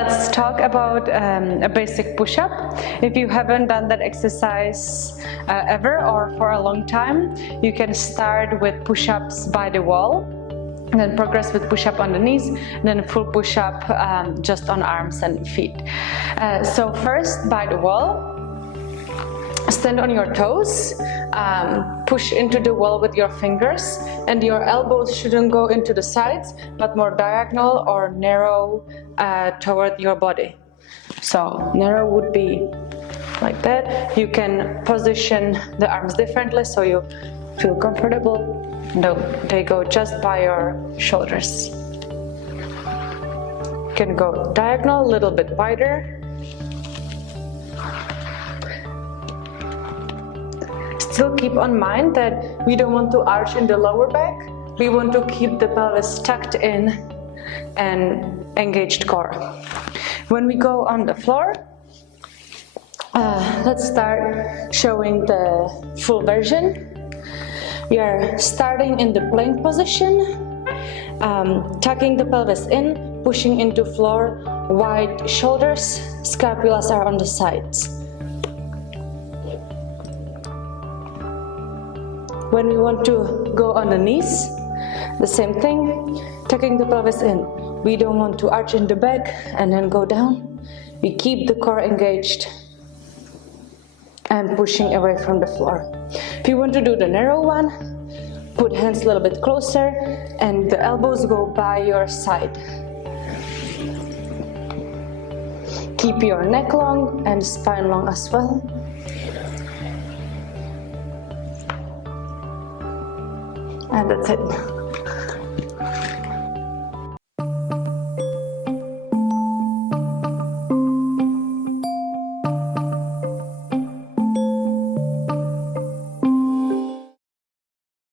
Let's talk about a basic push-up. If you haven't done that exercise ever or for a long time, you can start with push-ups by the wall, and then progress with push-up on the knees, and then full push-up just on arms and feet. So first, by the wall, stand on your toes, push into the wall with your fingers, and your elbows shouldn't go into the sides, but more diagonal or narrow toward your body. So narrow would be like that. You can position the arms differently so you feel comfortable. No, they go just by your shoulders. You can go diagonal, a little bit wider. Still keep on mind that we don't want to arch in the lower back. We want to keep the pelvis tucked in and engaged core. When we go on the floor, let's start showing the full version. We are starting in the plank position, tucking the pelvis in, pushing into floor, wide shoulders, scapulas are on the sides. When we want to go on the knees, the same thing, tucking the pelvis in. We don't want to arch in the back and then go down. We keep the core engaged and pushing away from the floor. If you want to do the narrow one, put hands a little bit closer and the elbows go by your side. Keep your neck long and spine long as well. And that's it.